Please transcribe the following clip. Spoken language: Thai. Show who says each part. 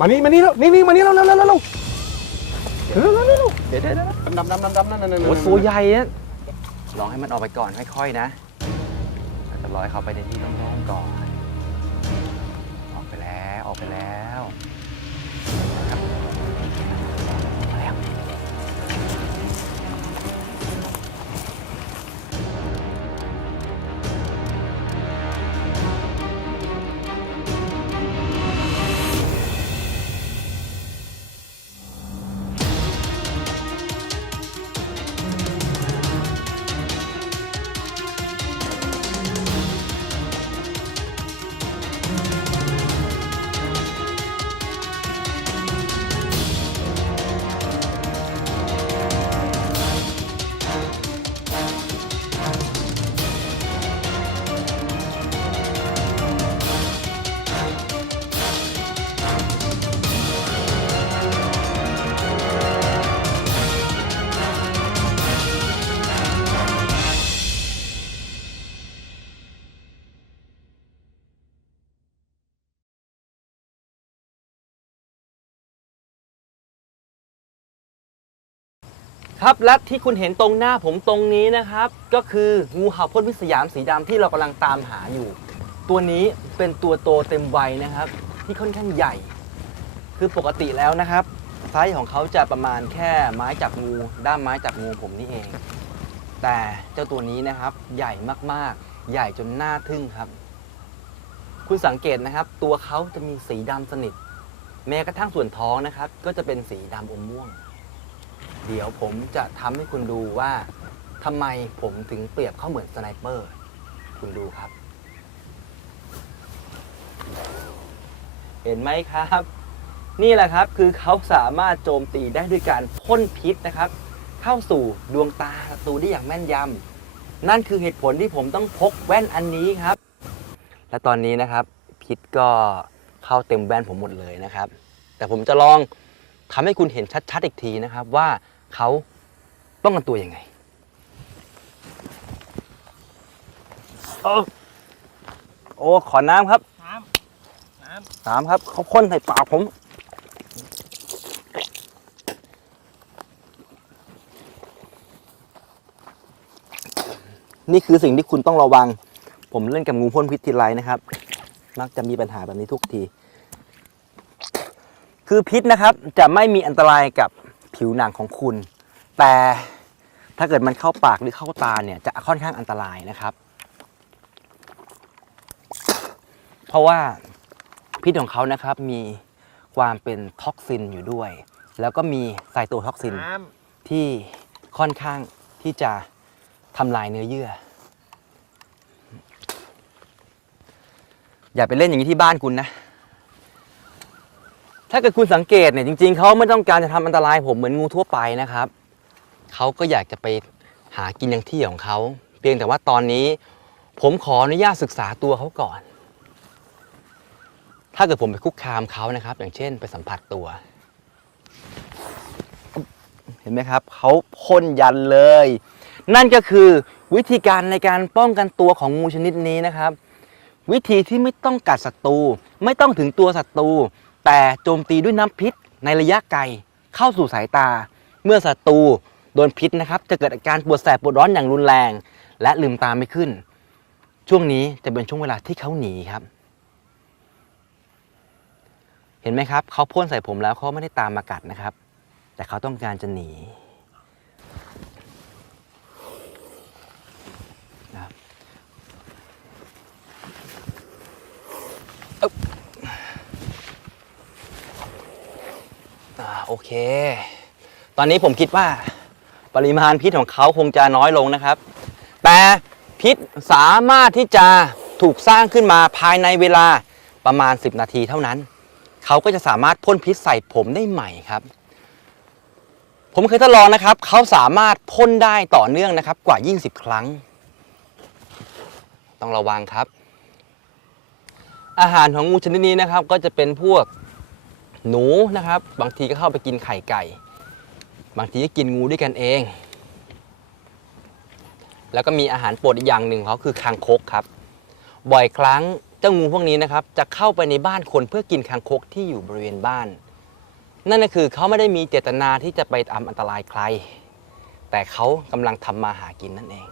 Speaker 1: มานี่มานี่แล้วนี่นี่มานี่แล้วแล้วแล้วแล้วเดี๋ยวเดี๋ยวเดี๋ยวดำดำดำดำนั่นนั่นนั่
Speaker 2: นโอ้ตัวใหญ่อะลองให้มันออกไปก่อนค่อยๆนะจจะลอยเขาไปในที่โล่งๆก่อน ออกไปแล้วออกไปแล้ว ครับและที่คุณเห็นตรงหน้าผมตรงนี้นะครับ ก็คืองูเห่าพ่นพิษสยามสีดำที่เรากำลังตามหาอยู่ ตัวนี้เป็นตัวโตเต็มวัยนะครับ ที่ค่อนข้างใหญ่ คือปกติแล้วนะครับไซส์ของเขาจะประมาณแค่ไม้จับงูด้ามไม้จับงูผมนี่เอง แต่เจ้าตัวนี้นะครับใหญ่มากๆ ใหญ่จนหน่าทึ่งครับ คุณสังเกตนะครับ ตัวเขาจะมีสีดำสนิท แม้กระทั่งส่วนท้องนะครับ ก็จะเป็นสีดำอมม่วง เดี๋ยวผมจะทำให้คุณดูว่าทำไมผมถึงเปรียบเขาเหมือนสไนเปอร์ คุณดูครับ เห็นไหมครับ นี่แหละครับคือเขาสามารถโจมตีได้ด้วยการพ่นพิษนะครับ เข้าสู่ดวงตาศัตรูได้อย่างแม่นยำนั่นคือเหตุผลที่ผมต้องพกแว่นอันนี้ครับ และตอนนี้นะครับ พิษก็เข้าเต็มแว่นผมหมดเลยนะครับ แต่ผมจะลองทำให้คุณเห็นชัดๆอีกทีนะครับว่า เขาป้องกันตัวยังไง โอ้โอ้ขอน้ำครับ
Speaker 3: น้ำ
Speaker 2: น้ำน้ำครับ เขาพ่นใส่ปากผม นี่คือสิ่งที่คุณต้องระวัง ผมเล่นกับงูพ่นพิษทีไรนะครับ มักจะมีปัญหาแบบนี้ทุกที คือพิษนะครับจะไม่มีอันตรายกับ ผิวหนังของคุณ แต่ถ้าเกิดมันเข้าปากหรือเข้าตาเนี่ยจะค่อนข้างอันตรายนะครับ เพราะว่าพิษของเขานะครับมีความเป็นท็อกซินอยู่ด้วย แล้วก็มีไซโตท็อกซินน้ที่ค่อนข้างที่จะทำลายเนื้อเยื่อ อย่าไปเล่นอย่างนี้ที่บ้านคุณนะ ถ้าเกิดคุณสังเกตเนี่ยจริง ๆเขาไม่ต้องการจะทำอันตรายผมเหมือนงูทั่วไปนะครับเขาก็อยากจะไปหากินอย่างที่ของเขาเพียงแต่ว่าตอนนี้ ผมขออนุญาตศึกษาตัวเขาก่อน ถ้าเกิดผมไปคุกคามเขานะครับ อย่างเช่นไปสัมผัสตัว เห็นไหมครับเขาพ่นยันเลย นั่นก็คือวิธีการในการป้องกันตัวของงูชนิดนี้นะครับ วิธีที่ไม่ต้องกัดศัตรูไม่ต้องถึงตัวศัตรู แต่โจมตีด้วยน้ำพิษในระยะไกลเข้าสู่สายตา เมื่อศัตรูโดนพิษนะครับ จะเกิดอาการปวดแสบปวดร้อนอย่างรุนแรง และลืมตาไม่ขึ้น ช่วงนี้จะเป็นช่วงเวลาที่เขาหนีครับ เห็นไหมครับเขาพ่นใส่ผมแล้วเขาไม่ได้ตามมากัดนะครับ แต่เขาต้องการจะหนีนะครับอึ๊บอ่า โอเค ตอนนี้ผมคิดว่าปริมาณพิษของเขาคงจะน้อยลงนะครับ แต่พิษสามารถที่จะถูกสร้างขึ้นมาภายในเวลาประมาณ 10 นาทีเท่านั้น เขาก็จะสามารถพ่นพิษใส่ผมได้ใหม่ครับ ผมเคยทดลองนะครับ เขาสามารถพ่นได้ต่อเนื่องนะครับกว่า 20 ครั้ง ต้องระวังครับ อาหารของงูชนิดนี้นะครับก็จะเป็นพวก หนูนะครับ บางทีก็เข้าไปกินไข่ไก่ บางทีก็กินงูด้วยกันเอง แล้วก็มีอาหารโปรดอีกอย่างหนึ่งเขาคือคางคกครับ บ่อยครั้งเจ้างูพวกนี้นะครับ จะเข้าไปในบ้านคนเพื่อกินคางคกที่อยู่บริเวณบ้าน นั่นก็คือเขาไม่ได้มีเจตนาที่จะไปทำอันตรายใคร แต่เขากำลังทำมาหากินนั่นเอง